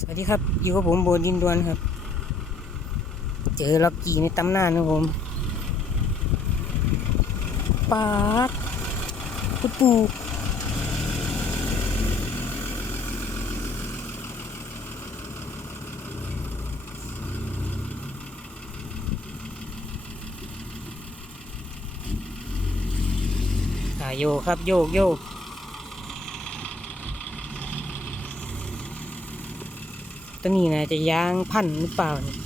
สวัสดีครับ อยู่กับผมโบดินดวนครับ เจอล็อกกี้ในตำนานครับผมปาดพุดปูโยครับ โยกโยก ตัวนี้นะจะยางพันหรือเปล่าเนี่ย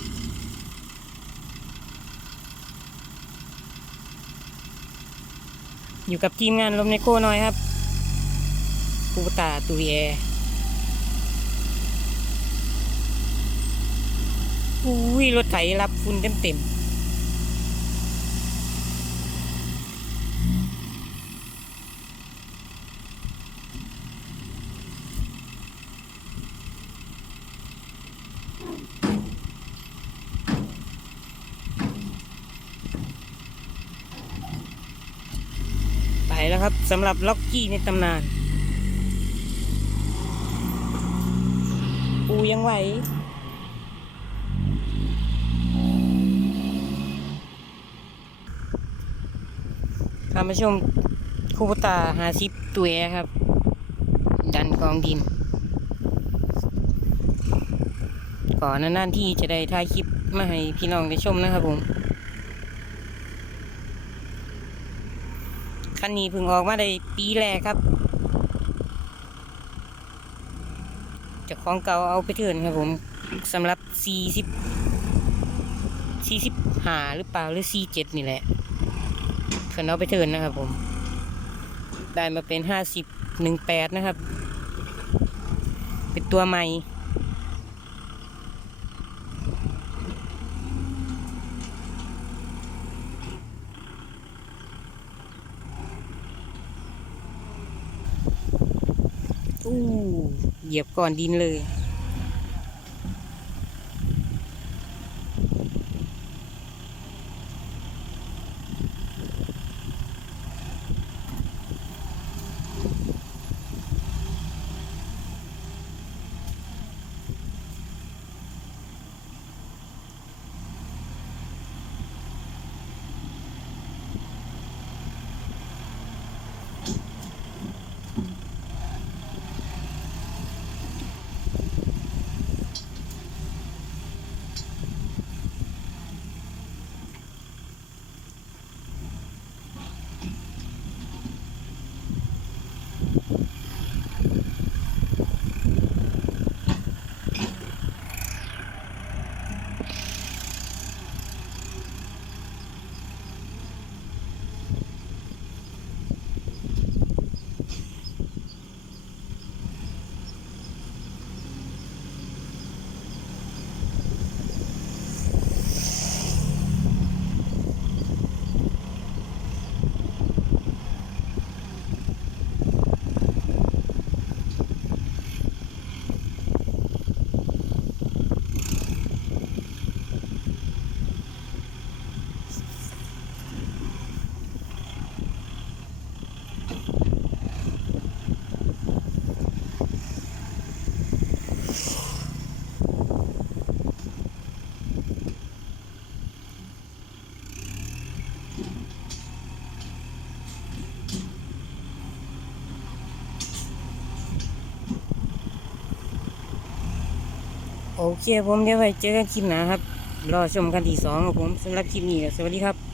อยู่กับทีมงานลมในโก้น้อยครับปูตาตุยแอร์อุ้ยรถไถรับฟุ้นเต็มเต็ม แล้วครับสำหรับล็อกกี้ในตำนาน ปูยังไหวพามาชมคูปตาหาซิปตัวแอครับ ดันกองดิน ก่อนนานๆที่จะได้ถ่ายคลิปมาให้พี่น้องได้ชมนะครับผม คันนี้เพิ่งออกมาได้ปีแรกครับจากของเก่าเอาไปเถินครับผมสำหรับ 40 45หรือเปล่าหรือ 47 นี่แหละเพิ่นเอาไปเถินนะครับผม ได้มาเป็น 50 18 นะครับ เป็นตัวใหม่ อู้เหยียบก่อนดินเลย โอเคผมเดี๋ยวไว้เจอกันคลิปหน้าครับ รอชมกันที่สองครับผมสำหรับคลิปนี้ สวัสดีครับ